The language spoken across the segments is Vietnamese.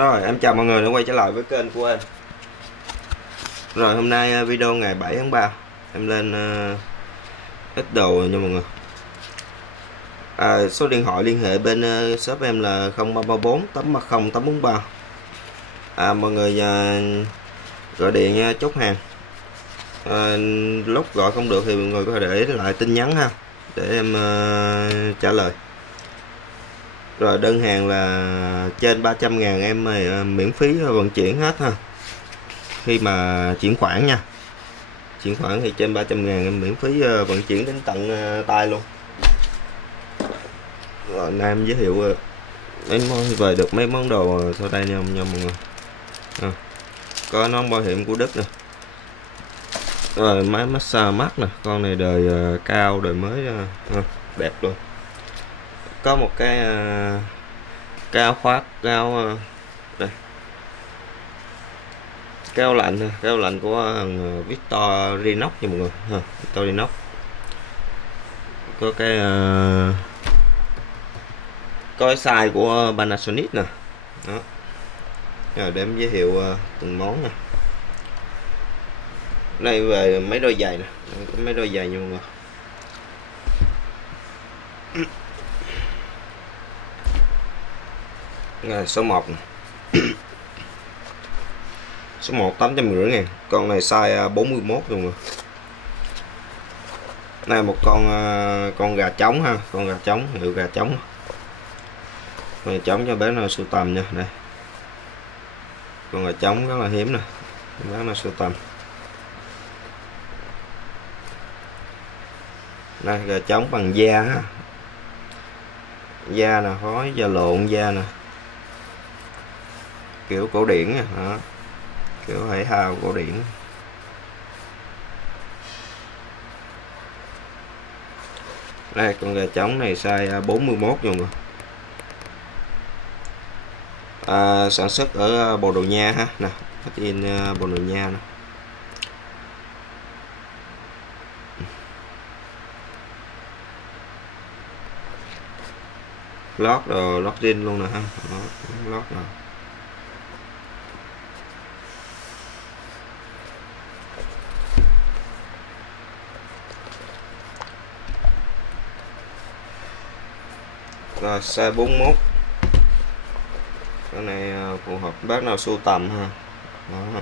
Rồi em chào mọi người đã quay trở lại với kênh của em. Rồi hôm nay video ngày 7 tháng 3 em lên ít đồ nha mọi người. Số điện thoại liên hệ bên shop em là 0334 830 843. Mọi người gọi điện chốt hàng. Lúc gọi không được thì mọi người có thể để lại tin nhắn ha, để em trả lời. Rồi đơn hàng là trên 300.000 em miễn phí vận chuyển hết ha, khi mà chuyển khoản nha. Chuyển khoản thì trên 300.000 em miễn phí vận chuyển đến tận tay luôn. Rồi nay em giới thiệu mấy món về được mấy món đồ sau đây nha mọi người. Có nón bảo hiểm của Đức nè, rồi máy massage mắt nè, con này đời cao đời mới đẹp luôn. Có một cái cao khoác cao đây, cao lạnh của Victorinox nha mọi người ha, Victorinox. Có cái size của Panasonic nè đó. Rồi để em giới thiệu từng món nè. Đây về mấy đôi giày nè, mấy đôi giày nha mọi người. Rồi, số 1 số 1 850.000, con này size 41 luôn. Này một con gà trống ha, con gà trống, hiệu gà trống. Con gà trống cho bé nào sưu tầm nha. Đây con gà trống rất là hiếm nè, bé nào sưu tầm. Đây gà trống bằng da ha, da nè, khói da lộn da nè, kiểu cổ điển nha đó. Kiểu thể thao cổ điển. Đây con gà trống này size 41 luôn rồi. Sản xuất ở Bồ Đào Nha ha nè, in Bồ Đào Nha nè. Lót rồi, lót zin luôn nè ha. Đó, lót rồi. Rồi size 41. Cái này phù hợp bác nào sưu tầm ha. Đó.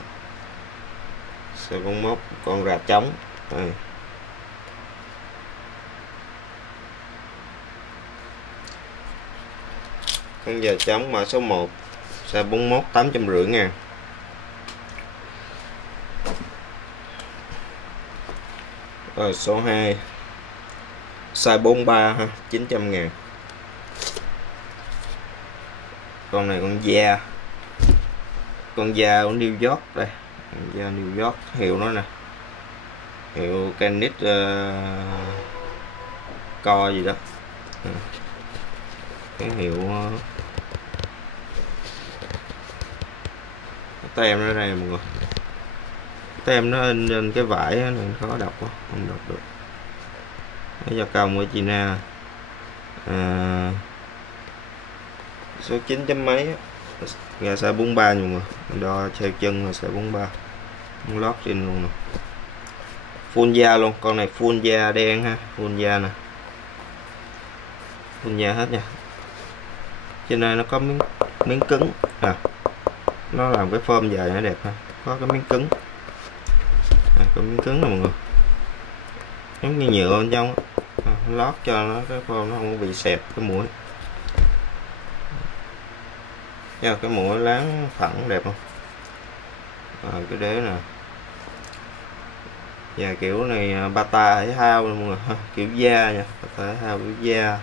Size 41, con gà trống. Đây. Con gà trống mã số 1, size 41 850.000. Rồi số 2 size 43 ha, 900.000. Con này con da của New York đây, con da New York, hiệu nó nè, hiệu Canis co gì đó. Cái hiệu tem nó đây mọi người, tem nó lên cái vải nên khó đọc quá, không đọc được. Cái gia công của China, số 9 chấm mấy, gà size 43 nha mọi người. Đo theo chân là size 43, lót trên luôn nè, full da luôn. Con này full da đen ha, full da nè, full da hết nha. Trên đây nó có miếng cứng nè, nó làm cái form dài nó đẹp ha, có cái miếng cứng, có miếng cứng nè mọi người, giống như nhựa bên trong á. Lót cho nó cái form nó không bị xẹp cái mũi. Cái mũi láng phẳng đẹp không. Cái đế nè, và kiểu này bata thể thao mọi người, kiểu da nha, bata thể thao kiểu da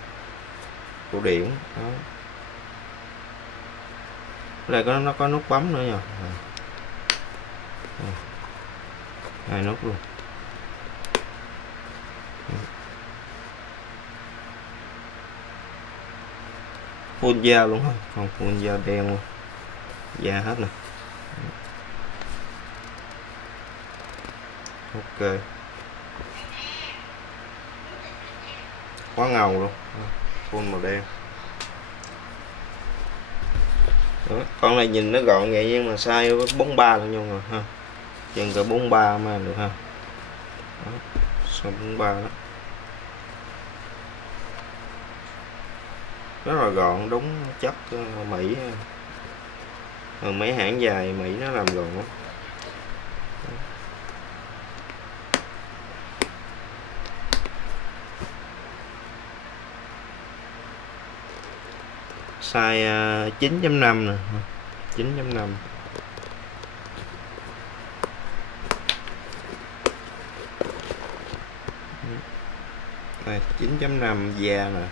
cổ điển đó. Đây nó có nút bấm nữa nha, 2 nút luôn. Full da luôn ha, còn full da đen luôn, da hết nè. Ok, quá ngầu luôn, full màu đen. Đó. Con này nhìn nó gọn vậy nhưng mà size 43 luôn nha mọi người ha, chừng cỡ 43 mà được ha. Đó. Size 43 đó. Rất là gọn, đúng chất Mỹ. Còn mấy hãng dài Mỹ nó làm gọn lắm. Size 9.5 nè, 9.5. Đây 9.5 da nè.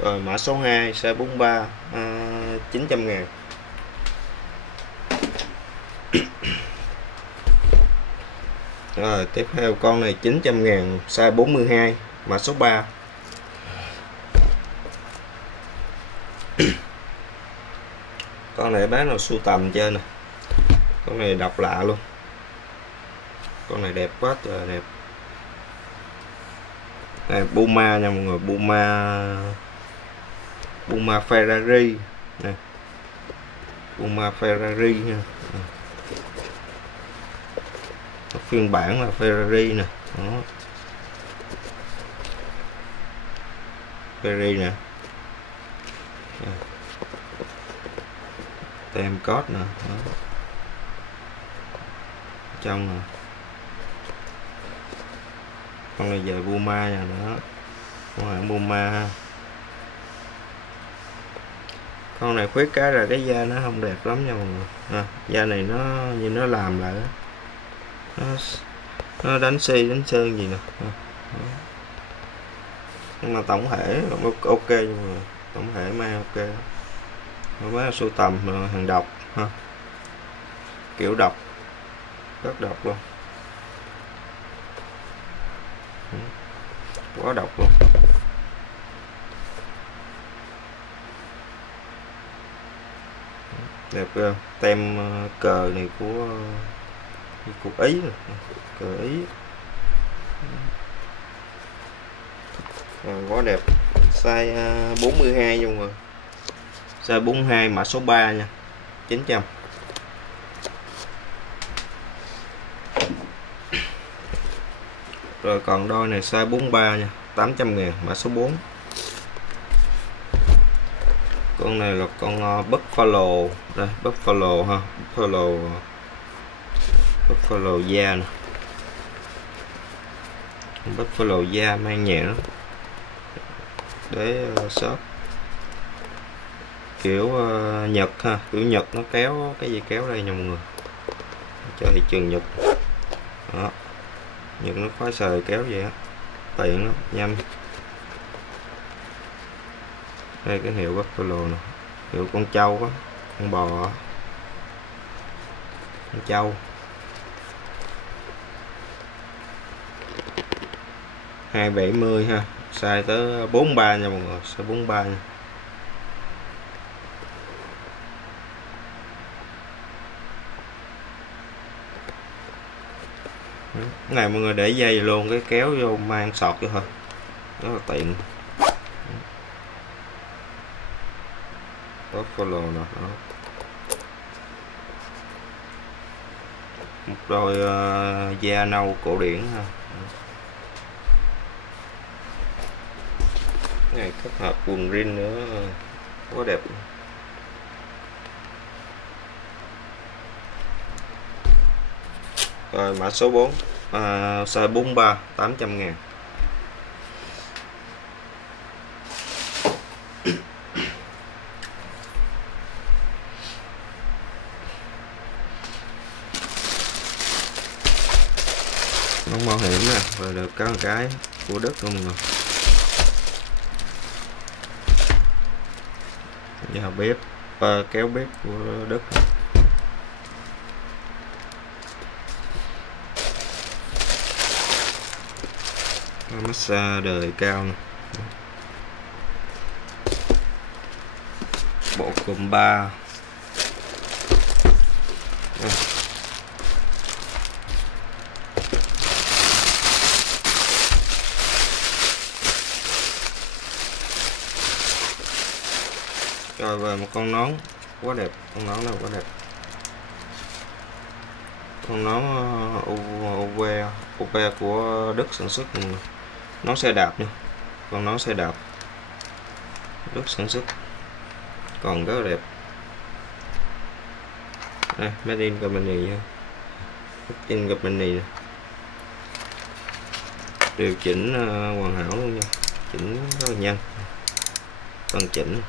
Rồi mã số 2 size 43 900.000. Rồi tiếp theo con này 900.000 size 42 mã số 3. Con này bán là sưu tầm trên nè. Con này độc lạ luôn. Con này đẹp quá trời đẹp. Này Puma nha mọi người, Puma Ferrari nè. Puma Ferrari nha. Phiên bản là Ferrari nè. Đó. Ferrari nè. Tem code nè. Đó. Trong nè. Con này về Puma nha đó. Con hãng Puma ha. Con này khuyết cái là cái da nó không đẹp lắm nha mọi người. Da này nó như nó làm lại đó. Nó đánh sơn gì nè. Nhưng mà tổng thể ok nhưng mà tổng thể mai ok. Nó mới sưu tầm hàng độc ha. Kiểu độc. Rất độc luôn. Quá độc luôn. Đẹp không? Tem cờ này của Ý này. Cờ Ý. Quá đẹp. Size 42 luôn rồi. Size 42 mã số 3 nha. 900. Rồi còn đôi này size 43 nha, 800.000 mã số 4. Con này là con Buffalo, đây Buffalo ha, Buffalo da nè. Buffalo da mang nhẹ lắm. Để shop kiểu Nhật ha, kiểu Nhật nó kéo cái gì kéo đây nha mọi người. Cho thị trường Nhật. Đó. Nhật nó khói sời kéo vậy á, tiện lắm, nhanh. Đây cái hiệu Buffalo nè, hiệu con trâu á, con bò, con trâu. 270 ha, size tới 43 nha mọi người, size 43 nha. Cái này mọi người để dây luôn, cái kéo vô mang sọt vô thôi, rất là tiện. Buffalo nè, đó. Một đôi da nâu cổ điển ha. Cái này kết hợp quần jean nữa, quá đẹp. Rồi mã số 4 size 43 800.000. Nón bảo hiểm nè, rồi được có một cái của Đức luôn rồi. Nhà bếp kéo bếp của Đức. Massage đời cao nè. Bộ cùm 3. Rồi về một con nón quá đẹp, con nón này quá đẹp, con nón UV của Đức sản xuất, nón xe đạp nha, con nón xe đạp Đức sản xuất còn rất là đẹp. Đây, made in Germany nha, made in Germany, điều chỉnh hoàn hảo luôn nha, chỉnh rất là nhanh, cần chỉnh.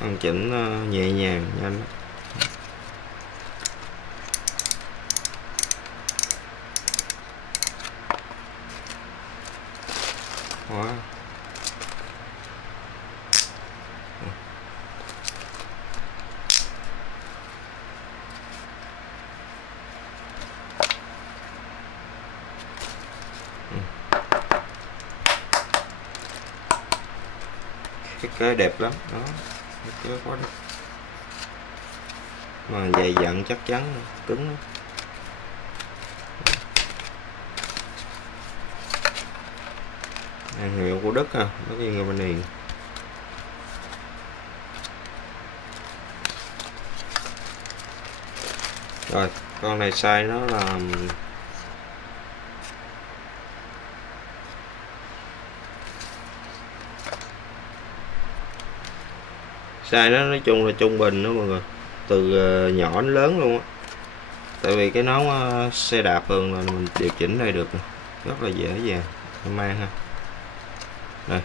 Cần chỉnh nhẹ nhàng, nhanh. Wow. Cái kế đẹp lắm đó, cái kế quá đẹp, mà dày dặn chắc chắn, cứng lắm. Hàng hiệu của Đức ha, nó đi người bên này. Rồi con này size nó là size nó nói chung là trung bình đó mọi người, từ nhỏ đến lớn luôn á. Tại vì cái nón xe đạp thường là mình điều chỉnh đây được, rất là dễ dàng mang ha. Đây,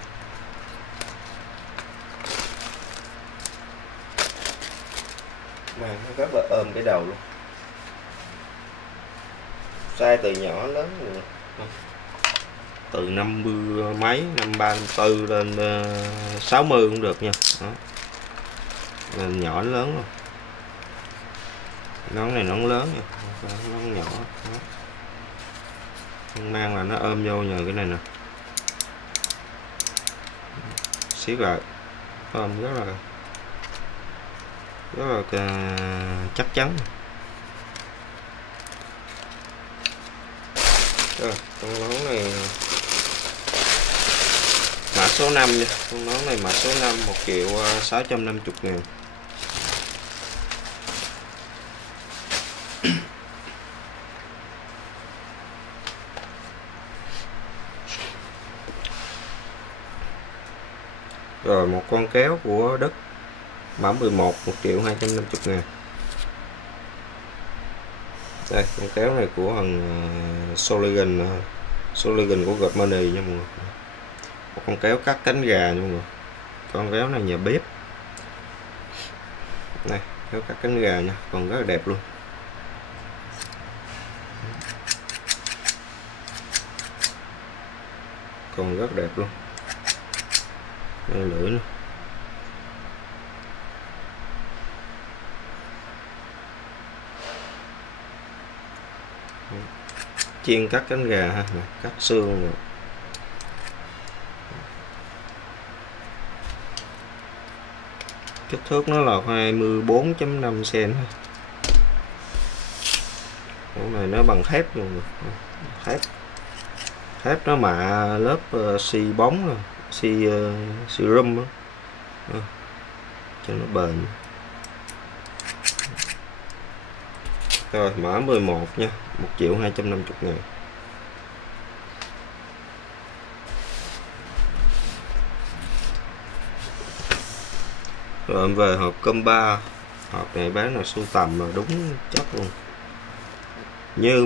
mang nó rất là ôm cái đầu luôn, size từ nhỏ đến lớn luôn. Từ 50 mấy, 53, 54 lên 60 cũng được nha. Đó. Lên nhỏ đến lớn luôn. Nón này nón lớn nha, nón nhỏ. Đó. Mang là nó ôm vô nhờ cái này nè, siết lại, ôm rất là chắc chắn. Rồi, con nón này mã số 5 nha, con nón này mã số 5, 1.650.000. Rồi một con kéo của Đức mã 11, 1.250.000. Đây, con kéo này của thằng Soligan của Germany nha mọi người. Một con kéo cắt cánh gà nha mọi người. Con kéo này nhà bếp. Này, kéo cắt cánh gà nha, còn rất là đẹp luôn. Còn rất đẹp luôn. Đây, lưỡi nữa. Chiên cắt cánh gà ha, cắt xương rồi. Kích thước nó là 24.5 cm. Con này nó bằng thép luôn, thép nó mạ lớp xi bóng rồi, xi rum đó. Cho nó bền. Rồi mã 11 nha, 1.250.000. Rồi em về hộp comba, hộp này bán là sưu tầm là đúng chất luôn, như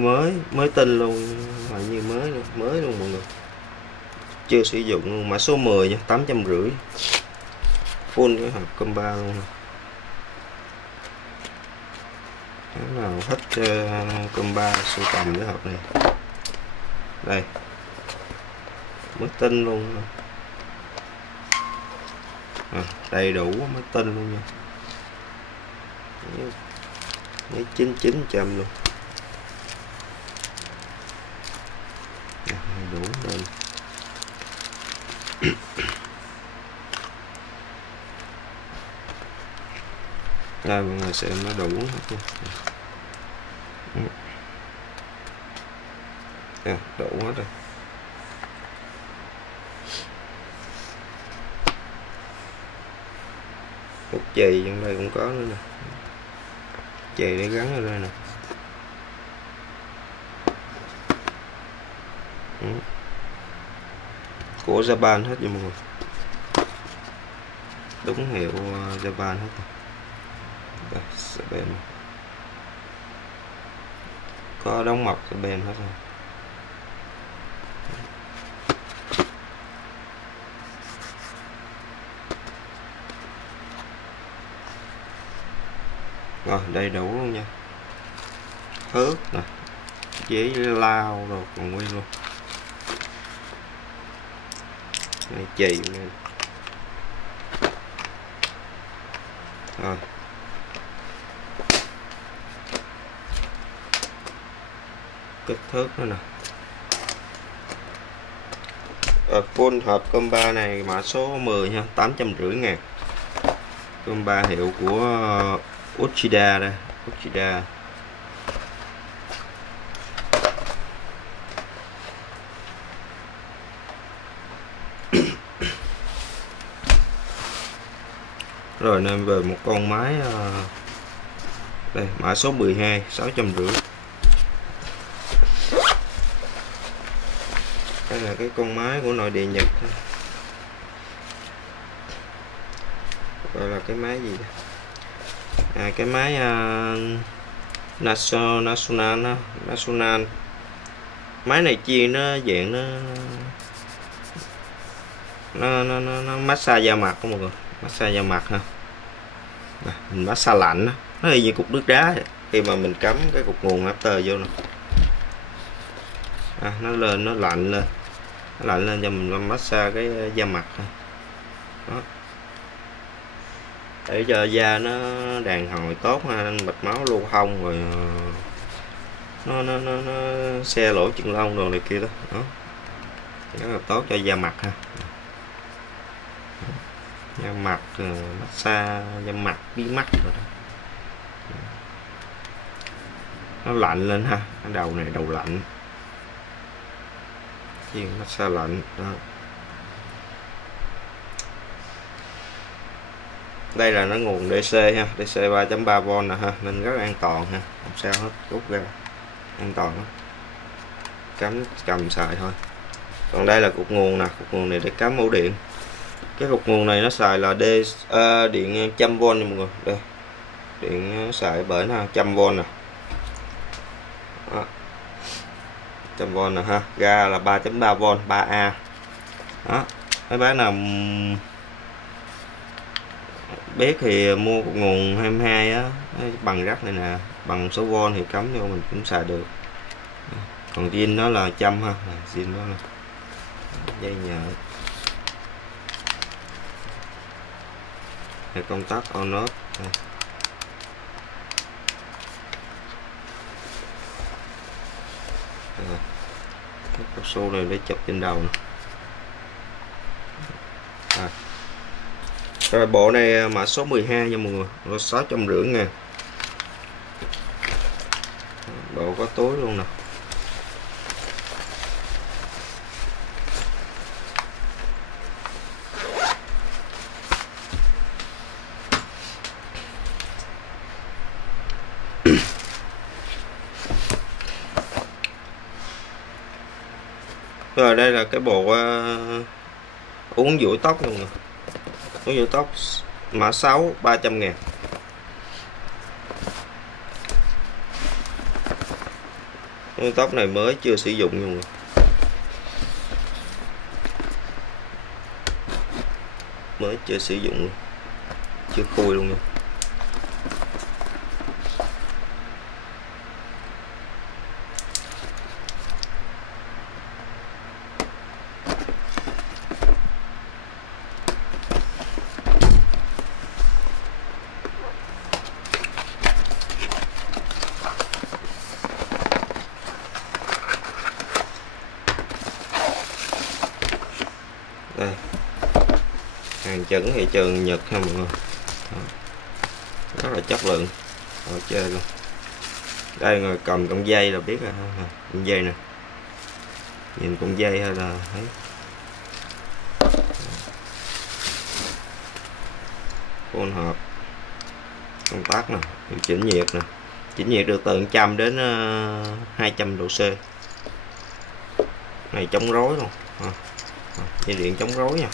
mới tinh luôn, mà như mới luôn mọi người, chưa sử dụng luôn. Mã số 10 nha, 850, full cái hộp comba luôn. Nếu nào thích comba sưu tầm cái hộp này, đây mới tinh luôn, đầy đủ mới tinh luôn nha, với 99% luôn, đủ lên. Đây mọi người xem nó đủ hết nha. Đủ hết rồi. Út chì trong đây cũng có nữa nè, chì để gắn ở đây nè. Của Japan hết vậy mọi người, đúng hiệu Japan hết rồi. Đây, có đóng mọc Japan hết rồi. Rồi đây đủ luôn nha, thớt nè, giấy lao rồi còn nguyên luôn. Đây chì nè. Rồi kích thước nữa nè. Full hộp comba này mã số 10 ha, 850.000. Comba hiệu của Uchida đây, Uchida. Rồi nên về một con máy đây mã số 12, 650. Đây là cái con máy của nội địa Nhật, gọi là cái máy gì đây? Cái máy National. Máy này chia nó dạng nó massage da mặt của mọi người, massage da mặt ha. Mình massage lạnh nó y như cục nước đá vậy. Khi mà mình cắm cái cục nguồn after vô nè, nó lên, nó lạnh lên cho mình massage cái da mặt đó, để cho da nó đàn hồi tốt ha, mạch máu lưu thông rồi nó xe lỗ chân lông đồ này kia đó, rất là tốt cho da mặt ha. Da mặt, massage da mặt, bí mắt rồi đó. Nó lạnh lên ha, cái đầu này đầu lạnh, chiên massage lạnh đó. Đây là nó nguồn DC ha, DC 3.3V nè ha, nên rất an toàn ha, không sao hết, rút ra an toàn lắm, cầm xài thôi. Còn đây là cục nguồn nè, cục nguồn này để cắm ổ điện. Cái cục nguồn này nó xài là điện 100V nha mọi người. Đây, điện xài bển ha, 100V nè. Đó. 100V nè ha, ga là 3.3V 3A. Đó, mấy bác nào biết thì mua cục nguồn 22 á, bằng rắc này nè, bằng số V thì cắm vô mình cũng xài được. Còn zin nó là 100 ha, zin đó là dây nhợ. Này công tắc on off. Cái cao su này để chụp trên đầu nè. Rồi bộ này mã số 12 nha mọi người, rồi 650.000. Bộ có túi luôn nè. Rồi đây là cái bộ uốn duỗi tóc luôn nè. Uốn duỗi tóc mã 6, 300.000. Uốn tóc này mới chưa sử dụng luôn. Mới chưa sử dụng luôn. Chưa khui luôn nha. Đây, hàng chuẩn thị trường Nhật ha mọi người. Đó. Rất là chất lượng, ở chơi luôn. Đây người cầm con dây là biết rồi, con dây nè, nhìn con dây hay là thấy. phun hộp, công tắc nè, điều chỉnh nhiệt nè, chỉnh nhiệt được từ 100 đến 200 độ C. Này chống rối luôn, dây điện chống rối nha,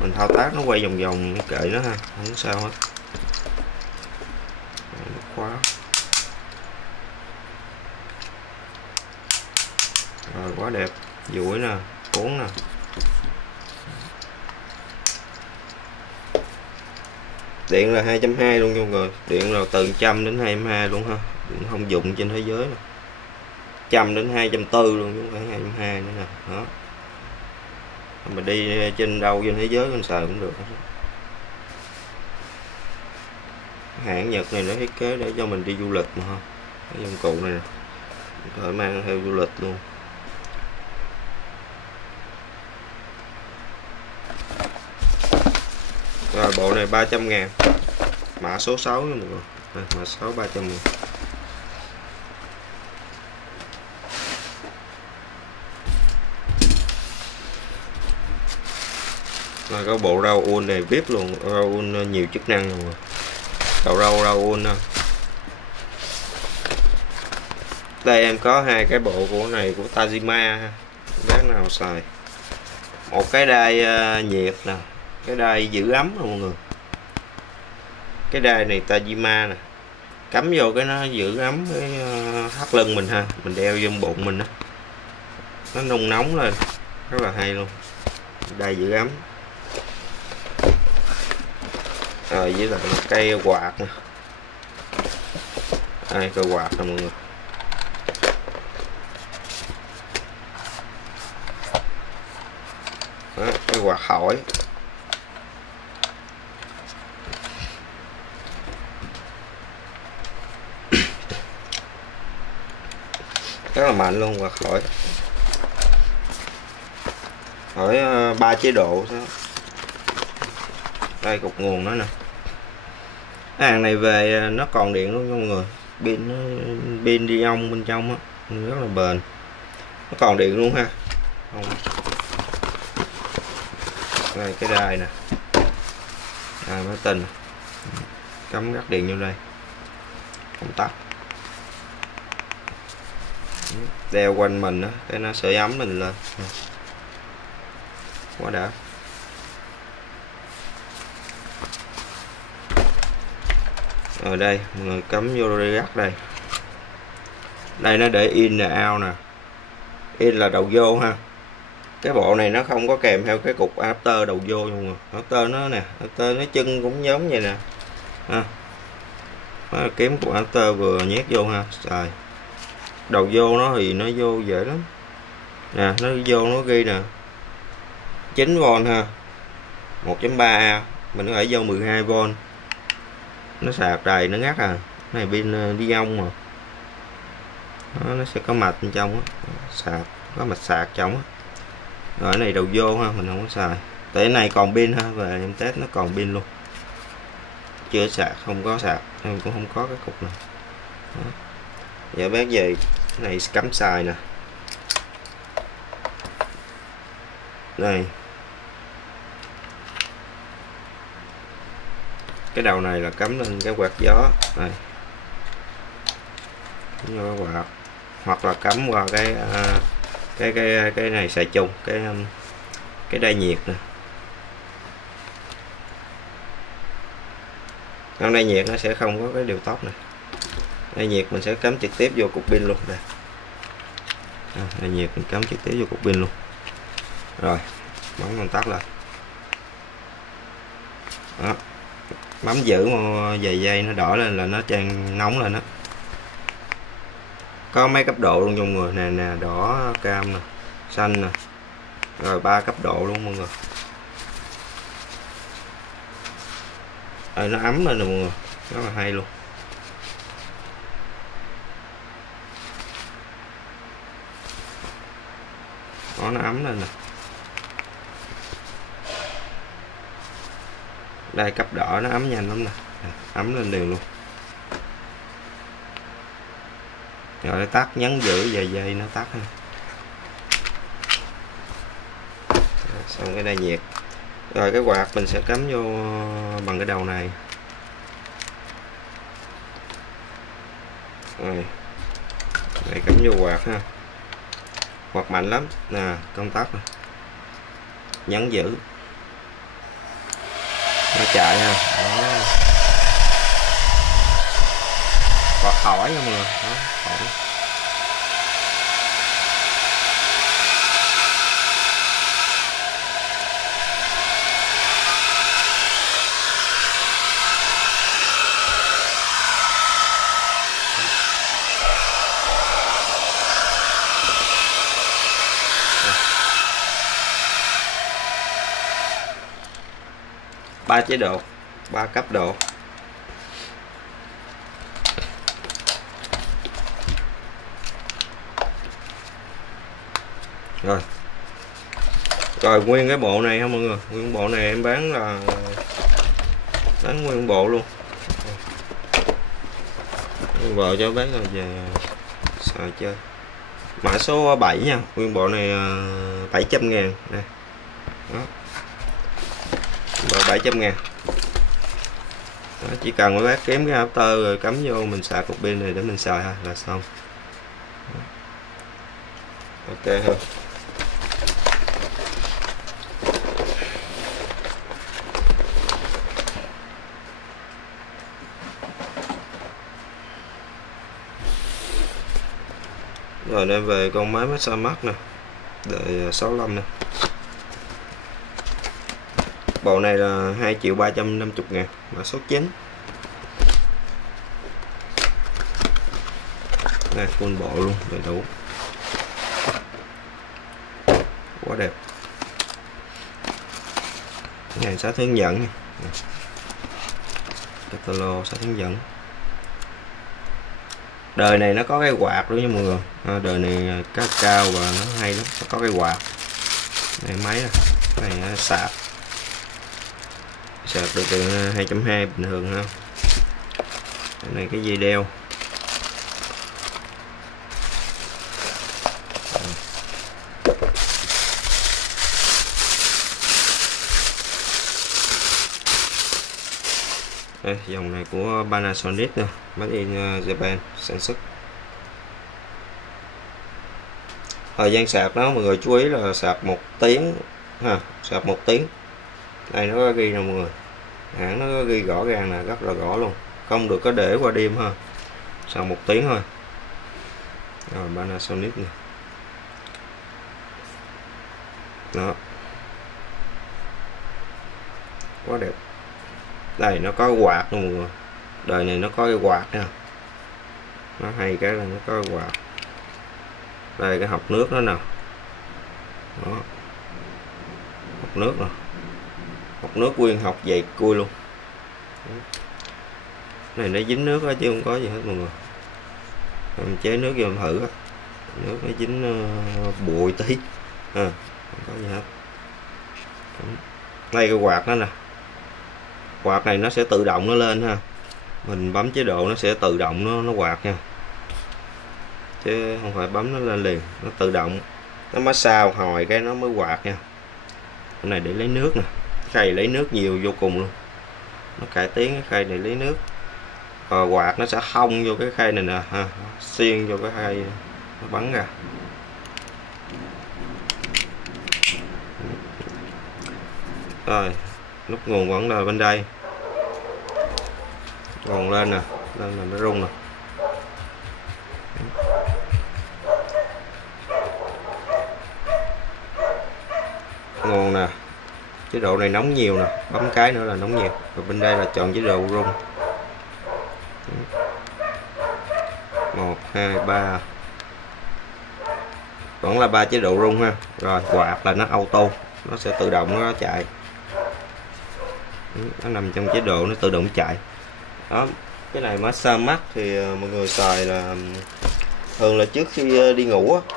mình thao tác nó quay vòng vòng kệ nó ha, không sao hết. Khóa rồi, quá đẹp, duỗi nè, cuốn nè. Điện là 220 luôn nha người, điện là từ 100 đến 22 luôn ha, điện thông dụng trên thế giới nè, 100 đến 240 luôn chứ không phải 220 nữa nè. Đó, mình đi trên đâu trên thế giới mình xài cũng được. Hãng Nhật này nó thiết kế để cho mình đi du lịch mà ha, cái dụng cụ này nè, có thể mang theo du lịch luôn. Rồi bộ này 300.000, mã số 6 nha mọi người. Đây, mã 6 300.000. Rồi có bộ rau un này VIP luôn, rau un nhiều chức năng luôn. Đậu rau un nè. Đây em có hai cái bộ của này của Tajima ha, bác nào xài. Một cái đai nhiệt nè, cái đai giữ ấm nè mọi người. Cái đai này Tajima nè, cắm vô cái nó giữ ấm cái thắt lưng mình ha, mình đeo vô bụng mình đó, nó nung nóng lên, rất là hay luôn. Đai giữ ấm. Rồi với lại một cây quạt nè, đây cây quạt nè mọi người. Đó, cái quạt hỏi. Rất là mạnh luôn, quạt hỏi. Hỏi 3 chế độ đó. Đây cục nguồn đó nè. Cái hàng này về nó còn điện luôn nha mọi người. Pin đi ong bên trong á, rất là bền. Nó còn điện luôn ha. Không. Đây cái đai nè, đai máy tình, cắm gắt điện vô đây, công tắc, đeo quanh mình đó, cái nó sưởi ấm mình lên, quá đã. Ở đây mọi người cắm vô đây gắt đây. Đây nó để in là out nè, in là đầu vô ha. Cái bộ này nó không có kèm theo cái cục adapter đầu vô luôn. Adapter nó nè, adapter nó chân cũng giống vậy nè ha. Đó, kiếm cục adapter vừa nhét vô ha, xài. Đầu vô nó thì nó vô dễ lắm nè, nó vô nó ghi nè 9V ha, 1.3A, mình có thể vô 12V. Nó sạc đầy nó ngắt à, này pin đi ong mà. Đó, nó sẽ có mạch bên trong á, sạc có mạch sạc trong á. Rồi cái này đầu vô ha, mình không có xài. Tại cái này còn pin ha, và em test nó còn pin luôn. Chưa sạc, không có sạc, em cũng không có cái cục này. Đó. Giờ bác về cái này cắm xài nè. Đây. Cái đầu này là cắm lên cái quạt gió này. Cắm vô cái quạt. Hoặc là cắm qua cái này xài chung, cái đai nhiệt nè. Con đai nhiệt nó sẽ không có cái điều tốc này. Đai nhiệt mình sẽ cắm trực tiếp vô cục pin luôn đây. Đai nhiệt mình cắm trực tiếp vô cục pin luôn. Rồi, bấm công tắc lên. Đó. Bấm giữ một vài giây nó đỏ lên là nó trang nóng lên đó. Có mấy cấp độ luôn mọi người, nè đỏ, cam nè, xanh nè. Rồi 3 cấp độ luôn mọi người. Rồi nó ấm lên nè mọi người, rất là hay luôn. Đó, nó ấm lên nè. Đây cấp đỏ nó ấm nhanh lắm nè, ấm lên đều luôn. Rồi nó tắt, nhấn giữ vài giây nó tắt ha. Xong cái đai nhiệt. Rồi cái quạt mình sẽ cắm vô bằng cái đầu này. Rồi này cắm vô quạt ha, quạt mạnh lắm nè, công tắc này. Nhấn giữ nó chạy ha. Đó. Quạt hỏi nha mọi người. Đó, hỏi. Ba chế độ, 3 cấp độ. Rồi nguyên cái bộ này ha mọi người, nguyên bộ này em bán nguyên bộ luôn. Nguyên bộ cho bán rồi về xài chơi. Mã số 7 nha, nguyên bộ này 700.000 đây. Đó. Bộ 700.000. Đó, chỉ cần mấy bác kiếm cái adapter rồi cắm vô mình sạc cục pin này để mình xài ha là xong. Đó. Ok ha. Rồi nên về con máy massage mắt nè, đời 65 nè. Bộ này là 2.350.000, mã số 9. Đây full bộ luôn, đầy đủ. Quá đẹp. Này sách hướng dẫn nha. Catalog sách hướng dẫn. Đời này nó có cái quạt luôn nha mọi người. Đời này cao và nó hay lắm, nó có cái quạt. Này máy này sạc được từ 2.2 bình thường ha. Cái này cái dây đeo. Đây, dòng này của Panasonic nè, made in Japan sản xuất. Thời gian sạc nó mọi người chú ý là sạc 1 tiếng ha, sạc 1 tiếng. Đây nó có ghi nè mọi người, hãng nó có ghi rõ ràng nè, rất là rõ luôn, không được có để qua đêm ha, sạc 1 tiếng thôi. Rồi Panasonic nè, đó quá đẹp. Đây nó có quạt luôn mọi người, đời này nó có cái quạt nè, nó hay cái là nó có cái quạt. Đây cái hộp nước đó nè, đó hộp nước nè, hộp nước nguyên hộp dày cui luôn. Này nó dính nước đó, chứ không có gì hết mọi người. Em chế nước vô em thử đó. Nước nó dính bụi tí không có gì hết. Đây cái quạt đó nè, quạt này nó sẽ tự động nó lên ha, mình bấm chế độ nó sẽ tự động nó quạt nha, chứ không phải bấm nó lên liền, nó tự động, nó massage hồi cái nó mới quạt nha. Cái này để lấy nước nè, khay lấy nước nhiều vô cùng luôn, nó cải tiến cái khay này lấy nước. Quạt nó sẽ hông vô cái khay này nè ha, xuyên vô cái khay nó bắn ra. Rồi nút nguồn vẫn là bên đây, nguồn lên nè, lên là nó rung nè. Nguồn nè, chế độ này nóng nhiều nè, bấm cái nữa là nóng nhiều. Rồi bên đây là chọn chế độ rung 1, 2, 3, vẫn là 3 chế độ rung ha. Rồi quạt là nó auto, nó sẽ tự động nó chạy, nó nằm trong chế độ nó tự động chạy. Đó, cái này massage mắt thì mọi người xài là thường là trước khi đi ngủ á,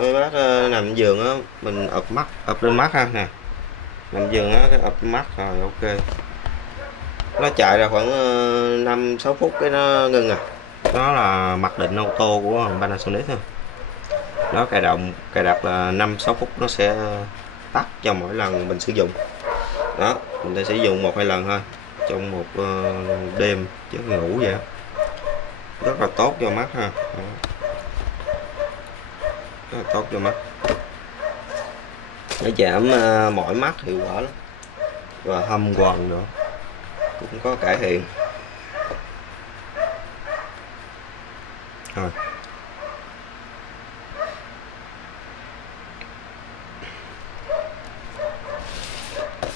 mấy bác nằm giường á, mình ập lên mắt ha nè, nằm giường á cái ập mắt rồi ok, nó chạy ra khoảng 5-6 phút cái nó ngưng à. Đó là mặc định auto của Panasonic thôi. Đó cài đặt là 5-6 phút nó sẽ tắt cho mỗi lần mình sử dụng. Đó, mình sẽ sử dụng 1-2 lần thôi trong một đêm giấc ngủ vậy, rất là tốt cho mắt ha. Đó. Rất là tốt cho mắt, nó giảm mỏi mắt hiệu quả lắm, và hâm quầng nữa cũng có cải thiện.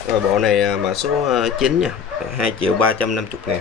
Rồi bộ này mã số 9 nha, 2.350.000.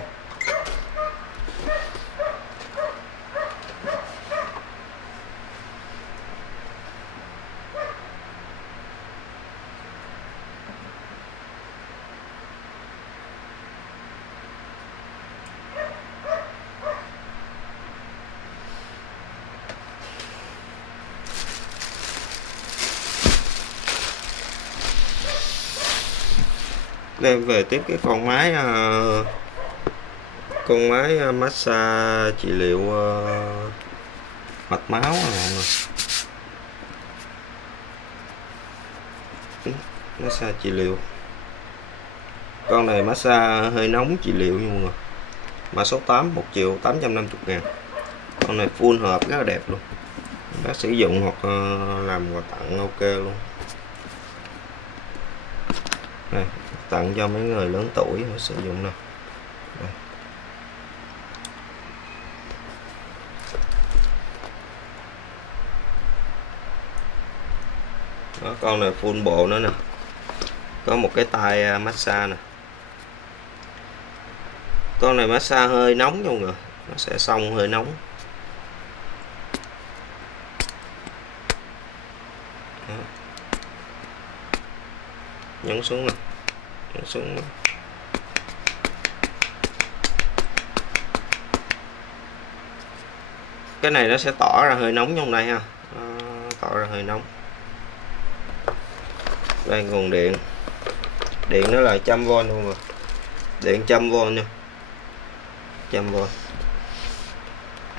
Đây về tiếp cái con máy massage trị liệu mạch máu này. Massage trị liệu, con này massage hơi nóng trị liệu nha mọi người, mã số 8, 1.850.000. con này full hộp rất là đẹp luôn, bác sử dụng hoặc làm quà tặng ok luôn. Này, tặng cho mấy người lớn tuổi sử dụng nè. Đó, con này full bộ nữa nè, có một cái tay massage nè. Con này massage hơi nóng nha mọi người, nó sẽ xông hơi nóng. Đó. Nhấn xuống nè, nhấn xuống nè. Cái này nó sẽ tỏ ra hơi nóng trong đây ha, tỏ ra hơi nóng. Đây nguồn điện, điện nó là 100V luôn rồi, điện 100V nha, 100V.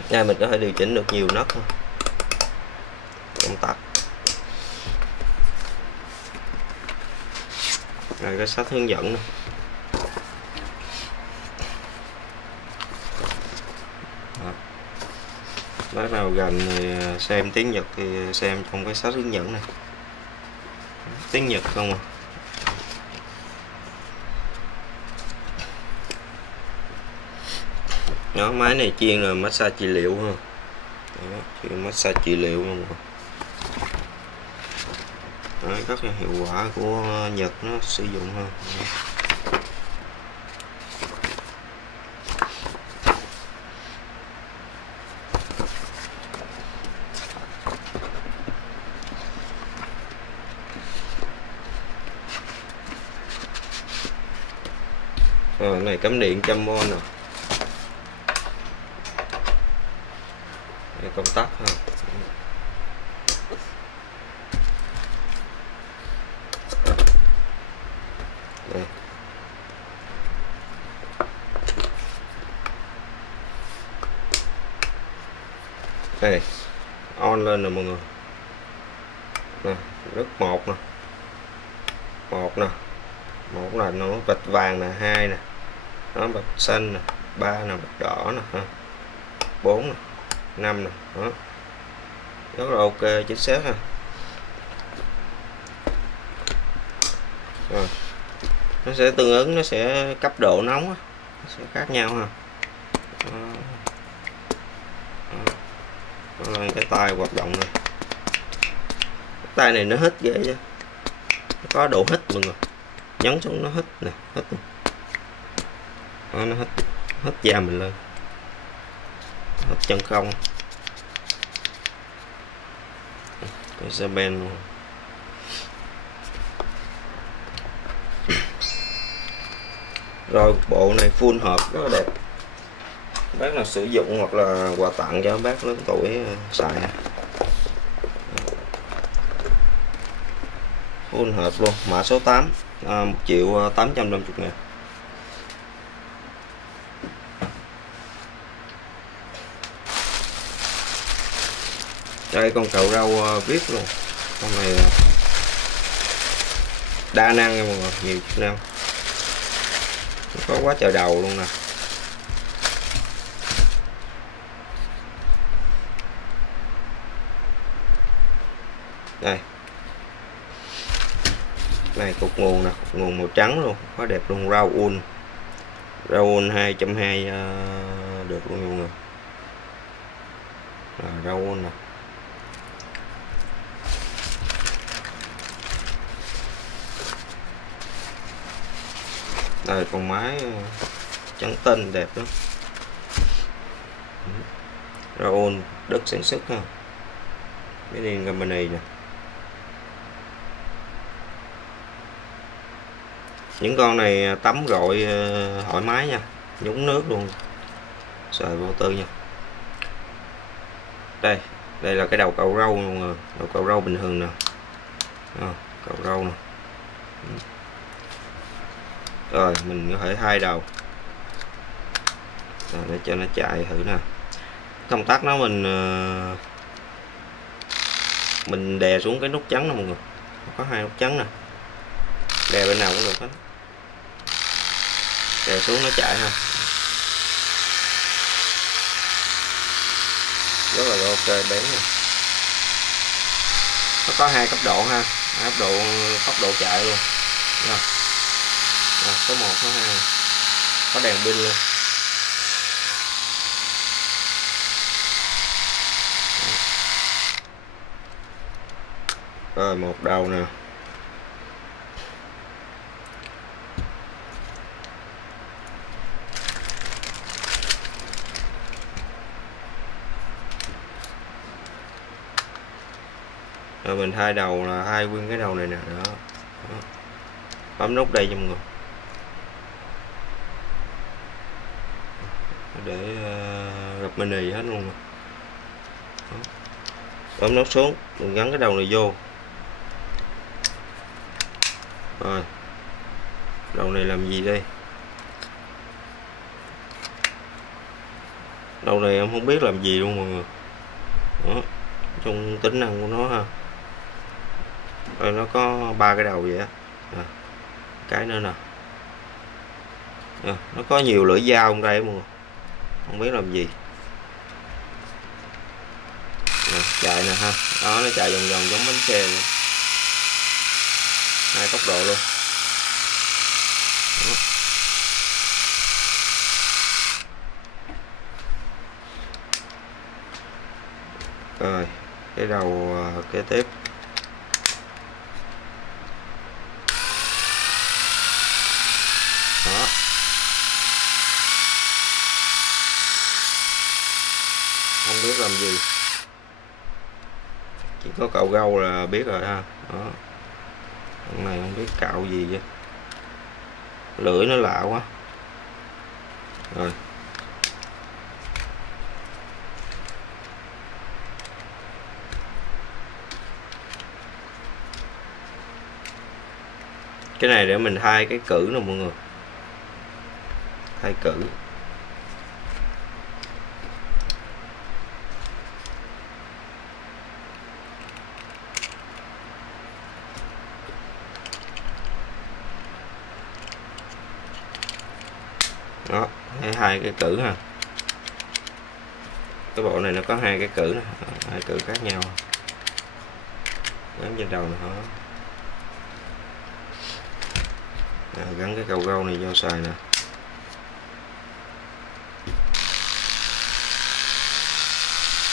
Đây mình có thể điều chỉnh được nhiều nấc thôi, công tắc. Rồi cái sách hướng dẫn này. Bác nào gần thì xem tiếng Nhật thì xem trong cái sách hướng dẫn này, tiếng Nhật không à. Đó, máy này chuyên là massage trị liệu ha. Đó, chuyên massage trị liệu luôn. Đó, rất là hiệu quả của Nhật nó sử dụng ha. Rồi này cắm điện 100V nè. Đây, công tắc ha. Đây. Đây, on lên nè mọi người. Nè, rất một nè. Một nè. Một là nó vạch vàng nè, 2 nè. Nó vạch xanh nè, 3 nè, vạch đỏ nè ha. 4 nè, 5 nè, đó. Rất là ok, chính xác ha. Rồi. Nó sẽ tương ứng, nó sẽ cấp độ nóng á, nó sẽ khác nhau ha. Cái tay hoạt động này, cái tay này nó hít ghê chứ, nó có độ hít mọi người, nhấn xuống nó hít nè, hít nè. Đó, nó hít da mình lên, hít chân không, cái xe ben luôn. Rồi bộ này full hộp rất là đẹp, bác nào sử dụng hoặc là quà tặng cho bác lớn tuổi xài. Full hộp luôn, mã số 8, 1.850.000. Đây con cạo râu VIP luôn, con này đa năng nha mọi người, nhiều chức năng. Có quá trời đầu luôn nè. Đây. Này cục nguồn nè, cục nguồn màu trắng luôn, quá đẹp luôn, Raoul. Raoul 2.2 được luôn rồi. Raoul nè. Đây con máy trắng tinh đẹp lắm. Raoul Đức sản xuất ha. Made in Germany nè. Những con này tắm gội thoải mái nha, nhúng nước luôn, sợi vô tư nha. Đây là cái đầu cậu râu luôn rồi, đầu cậu râu bình thường nè, cậu râu nè. Rồi mình có thể thay đầu để cho nó chạy thử nè. Công tắc nó mình đè xuống cái nút trắng nè mọi người, có hai nút trắng nè, đè bên nào cũng được hết, đè xuống nó chạy ha, rất là ok, bén nè. Nó có hai cấp độ ha, hai tốc độ chạy luôn nha. Số 1, số 2, có đèn pin luôn. Rồi một đầu nè. Rồi mình thay đầu là thay nguyên cái đầu này nè, đó. Bấm nút đây cho mọi người để gặp mini hết luôn. Bấm nút xuống, mình gắn cái đầu này vô. Rồi đầu này làm gì đây? Đầu này em không biết làm gì luôn mọi người. Đó, trong tính năng của nó ha. Rồi nó có 3 cái đầu vậy á. Cái nữa nè. Nó có nhiều lưỡi dao trong đây mọi người, không biết làm gì. Chạy nè ha, đó, nó chạy vòng vòng giống bánh xe vậy. Hai tốc độ luôn. Đó. Rồi cái đầu kế tiếp. Đó. Không biết làm gì, chỉ có cạo râu là biết rồi ha. Đó, con này không biết cạo gì vậy, lưỡi nó lạ quá. Rồi cái này để mình thay cái cử nè mọi người, thay cử. Đó, hai cái cử ha. Cái bộ này nó có hai cái cử nè, hai cử khác nhau gắn trên đầu này. Đó, gắn cái cầu râu này vô xài nè.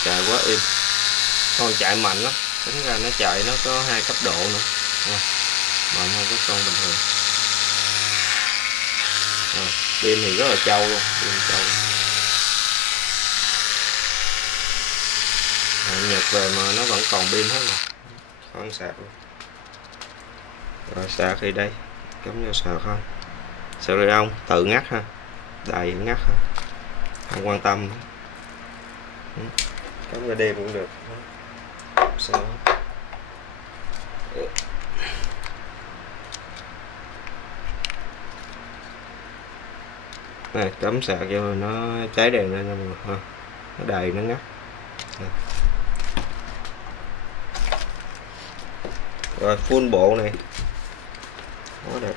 Chạy quá im, con chạy mạnh lắm, tính ra nó chạy nó có 2 cấp độ nữa, mạnh hơn cái con bình thường. Pin thì rất là trâu luôn, pin trâu. Nhật về mà nó vẫn còn pin hết mà, khỏi sạc luôn. Rồi sạc thì đây, cắm vô sạc thôi. Sạc rồi không tự ngắt ha, đầy ngắt ha, không quan tâm. Cắm ra đêm cũng được. Sao? Này cắm sạc vô nó cháy đèn lên nha mọi người ha, nó đầy nó ngắt. Rồi full bộ này quá đẹp,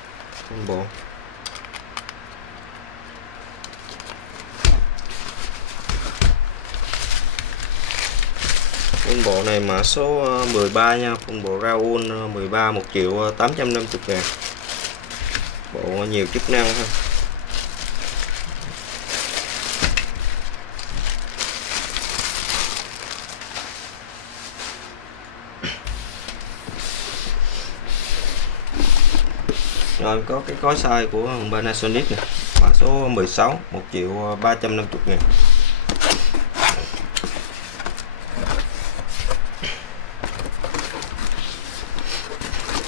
full bộ. Full bộ này mã số 13 nha, full bộ Raoul 13 1.850.000. Bộ nhiều chức năng ha. Rồi có cái cối size của Panasonic này, mã số 16 1.350.000.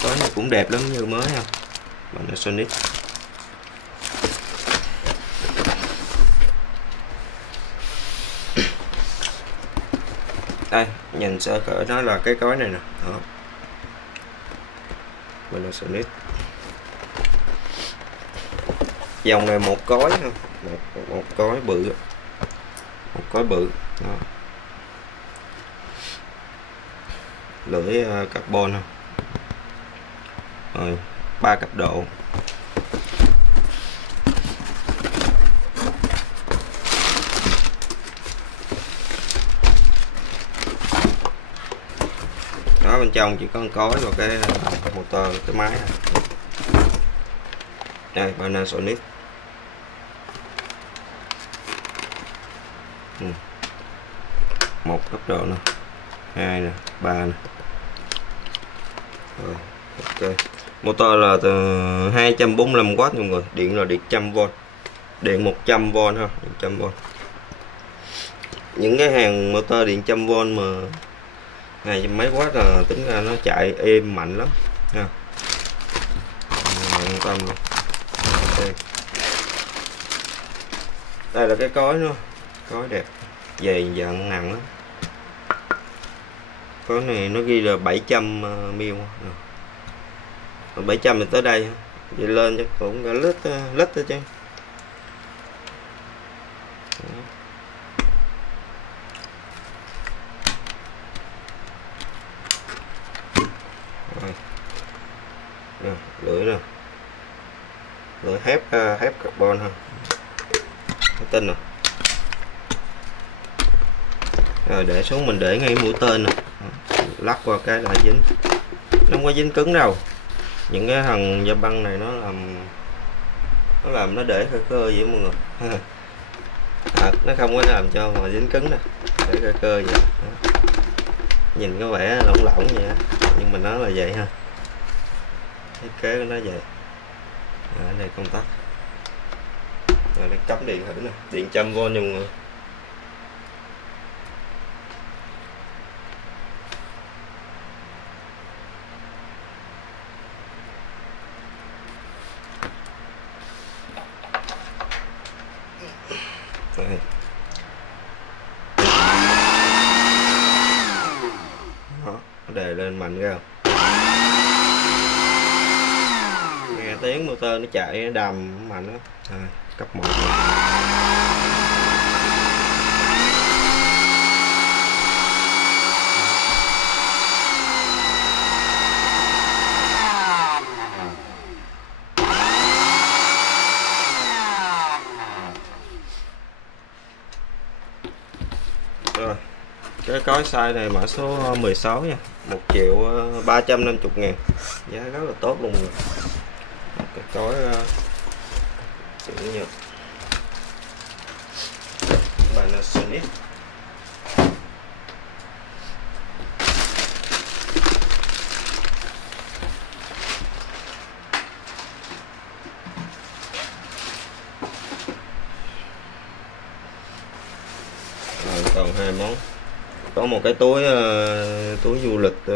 Cối này cũng đẹp lắm, như mới ha, Panasonic. Đây, nhìn sơ cỡ nó là cái cối này nè, đó. Panasonic. Dòng này một cối ha, một cối bự, một cối bự đó. Lưỡi carbon ha. Rồi 3 cấp độ. Đó, bên trong chỉ có con cối và cái motor, cái máy này. Đây, Panasonic. Một cấp độ nè, 2 nè, 3 nè. Rồi, ok. Motor là từ 245W mọi người, điện là điện 100V. Điện 100V ha, 100V. Những cái hàng motor điện 100V mà này trăm mấy watt là tính ra nó chạy êm mạnh lắm nha. Yên tâm luôn. Okay. Đây là cái cối nữa, cối đẹp, dày dặn nặng lắm. Cối này nó ghi là 700mm, 700 thì tới đây, vậy lên chắc cũng cả lít thôi chứ. Lưỡi nè, lưỡi thép carbon ha, cái tinh nè. Rồi để xuống mình để ngay mũi tên nè, lắc qua cái là dính, nó không có dính cứng đâu. Những cái thằng da băng này nó làm nó để khơi khơi vậy mọi người. Nó không có làm cho mà dính cứng nè, để khơi khơi vậy. Nhìn có vẻ lỏng lỏng vậy nhưng mà nó là vậy ha, thiết kế của nó vậy. Ở đây công tắc, rồi để cắm điện thử nè, điện 100V nha mọi người. Đây. Đó, đề lên mạnh ra, nghe tiếng motor nó chạy đầm mạnh đó. Cấp 1 rồi. Cái cối size này mã số 16 nha, 1.350.000, giá rất là tốt luôn rồi. Cái cối xịn nhật Panasonic. Rồi, còn 2 món. Có một cái túi túi du lịch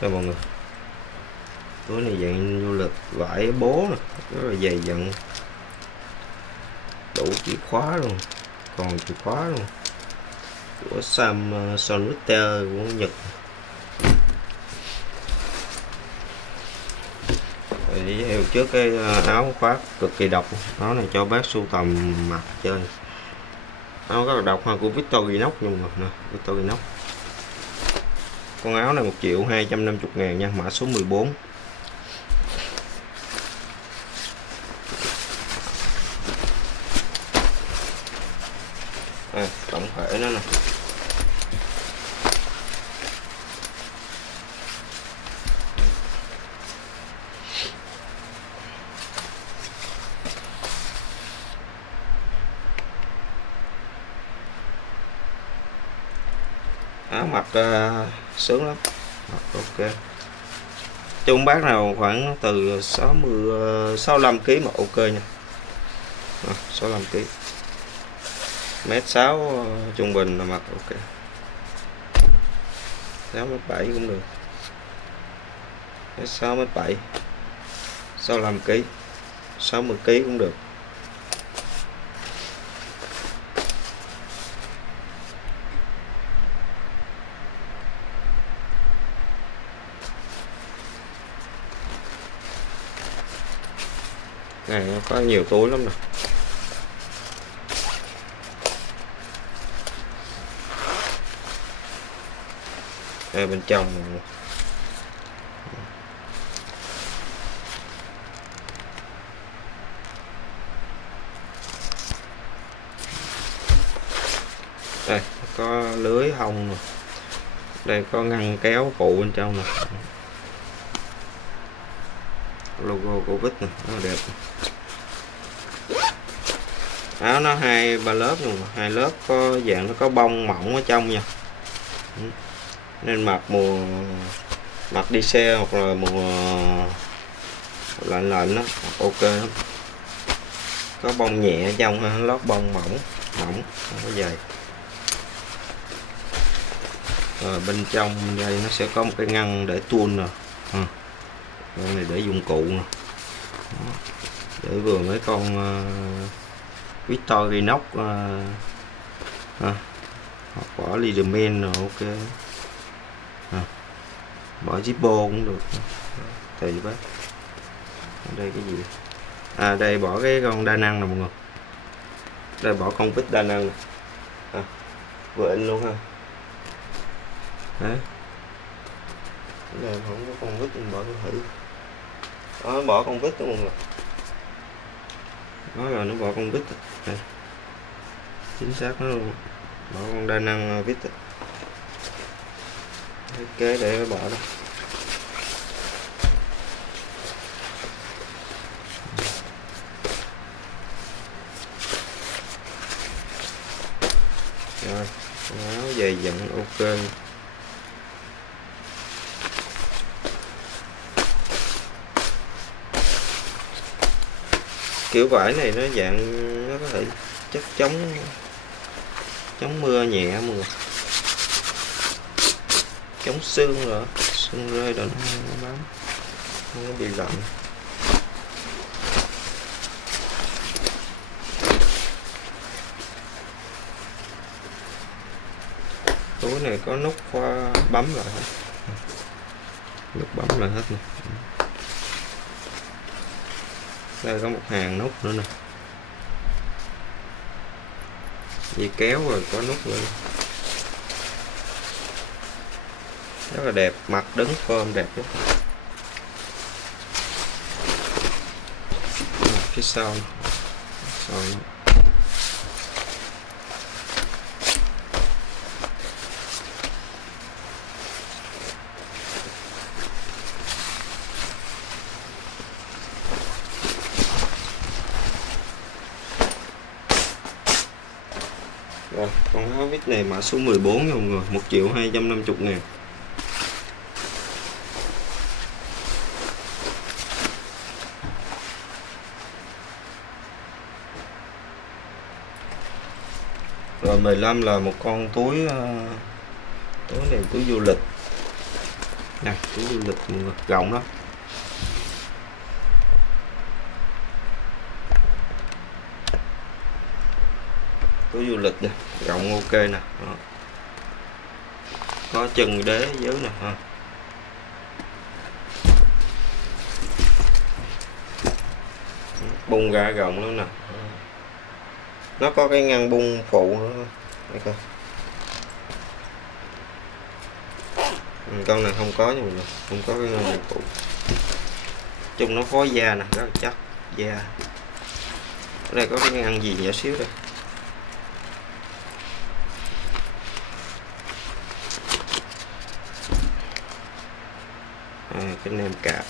đây mọi người. Túi này dạng du lịch vải bố nè, rất là dày dặn, đủ chìa khóa luôn, còn chìa khóa luôn, của Samsung của Nhật. Giới thiệu trước cái áo khoác cực kỳ độc, áo này cho bác sưu tầm mặc chơi. Áo rất là độc ha, của Victorinox luôn nè, Victorinox. Con áo này 1.250.000 nha, mã số 14. Tổng thể nó nè, Mặt sướng lắm. Ok, chung bác nào khoảng từ 65 kg mà ok nha. 65 kg, 1m6 trung bình là mặt ok. 6m7 cũng được, 6m7, 65 kg, 60 kg cũng được. Này nó có nhiều túi lắm nè. Đây bên trong này. Đây có lưới hông nè. Đây có ngăn kéo phụ bên trong nè. Logo của Vít nè, nó đẹp. Áo nó 2-3 lớp luôn, 2 lớp, có dạng nó có bông mỏng ở trong nha. Nên mặc đi xe hoặc là mùa lạnh lạnh đó ok lắm. Có bông nhẹ ở trong ha, lót bông mỏng không có dày. Rồi bên trong đây nó sẽ có một cái ngăn để tuôn nè. Con này để dụng cụ nè. Để vừa mấy con Victorinox hoặc bỏ Leatherman rồi ok. Bỏ Zippo cũng được, tùy bác. Ở đây cái gì? Đây bỏ cái con đa năng nè mọi người. Đây bỏ con vít đa năng nè. Vừa in luôn ha. Đấy. Đây không có con vít mình bỏ thử. Đó, bỏ con vít đó mọi người. Đó là nó bỏ con vít. Đây. Chính xác nó luôn. Bỏ con đa năng vít. Ok để bỏ đó. Rồi, áo dày dặn ok. Kiểu vải này nó dạng nó có thể chất chống mưa nhẹ mọi người, chống sương rồi, sương rơi rồi nó bám, không có bị lạnh. Túi này có nút khóa bấm lại hết, nút bấm lại hết nè. Đây có một hàng nút nữa nè, dây kéo rồi có nút nữa. Rất là đẹp, mặt đứng form đẹp lắm. Phía sau này. Rồi, con áo vít này mã số 14 nha mọi người, 1.250.000. Rồi 15 là một con túi này túi du lịch. Nè, túi du lịch mọi người, rộng đó. Túi du lịch nè, rộng ok nè. Đó. Có chân đế dưới nè ha. Bung ra rộng lắm nè. Nó có cái ngăn bung phụ nữa. Đây coi. Con này không có nha mọi người, không có cái ngăn bung phụ. Chung nó phối da nè, rất là chắc da. Ở đây có cái ngăn gì nhỏ xíu đây. Cái nem cạp.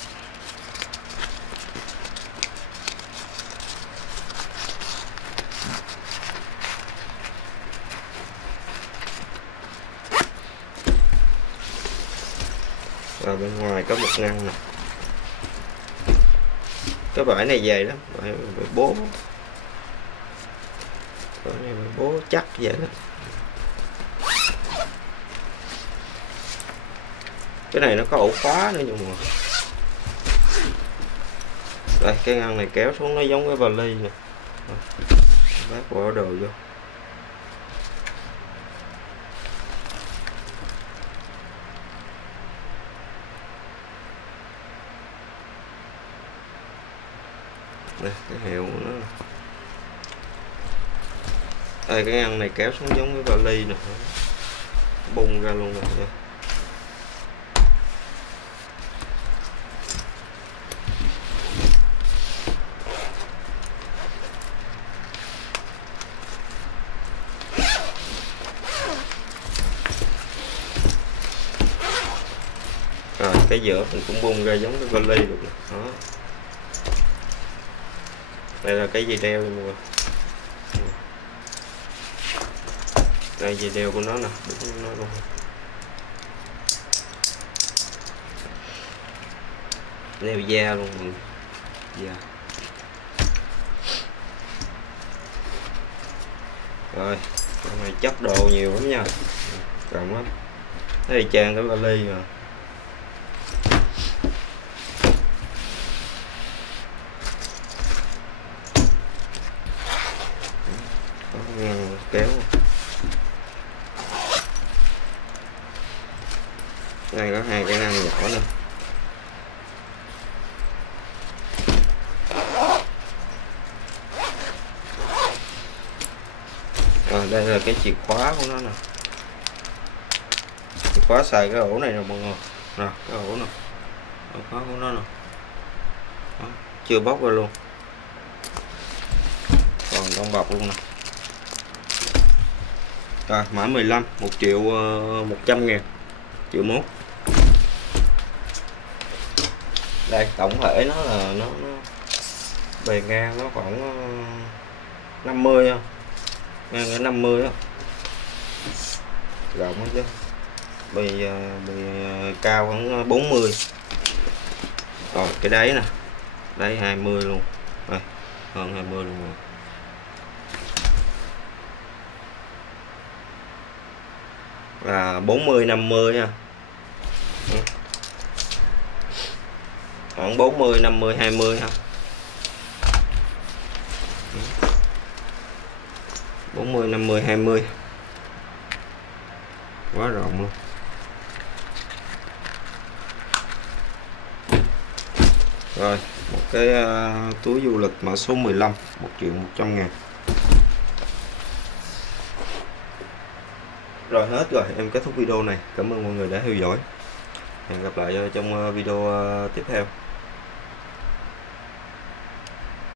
Ở bên ngoài có một ngăn nè. Cái vải này dày lắm, vải bố. Vải này bố chắc vậy đó. Cái này nó có ổ khóa nữa nhưng mà đây, cái ngăn này kéo xuống nó giống cái vali nè. Bác bỏ đồ vô. Đây, cái hiệu của nó. Đây, cái ngăn này kéo xuống giống cái vali nè. Bung ra luôn rồi. Rồi, cái giữa mình cũng bung ra giống cái vali được nè. Đó. Đây là cái dây đeo mọi người. Đây dây đeo của nó nè, đúng nó luôn. Đeo da luôn mọi người. Da. Rồi, con này chất đồ nhiều lắm nha. Rộng lắm. Thấy trang cái vali rồi. Kéo đây có hai cái ngăn nhỏ nữa. Rồi đây là cái chìa khóa của nó nè. Chìa khóa xài cái ổ này nè mọi người. Nè cái ổ nè, ổ khóa của nó nè. Đó, chưa bóc ra luôn, còn trong bọc luôn nè. Rồi mã 15, 1.100.000, 1.100.000. Đây tổng thể nó là nó bề ngang nó khoảng 50 không, ngang cái 50 á, rộng chứ, bề cao khoảng 40. Rồi cái đáy nè, đáy 20 luôn, đây hơn 20 luôn rồi. Là 40-50 nha. Khoảng 40-50-20 ha. 40-50-20. Quá rộng luôn. Rồi, một cái túi du lịch mã số 15, 1.100.000. Rồi hết rồi, em kết thúc video này. Cảm ơn mọi người đã theo dõi. Hẹn gặp lại trong video tiếp theo.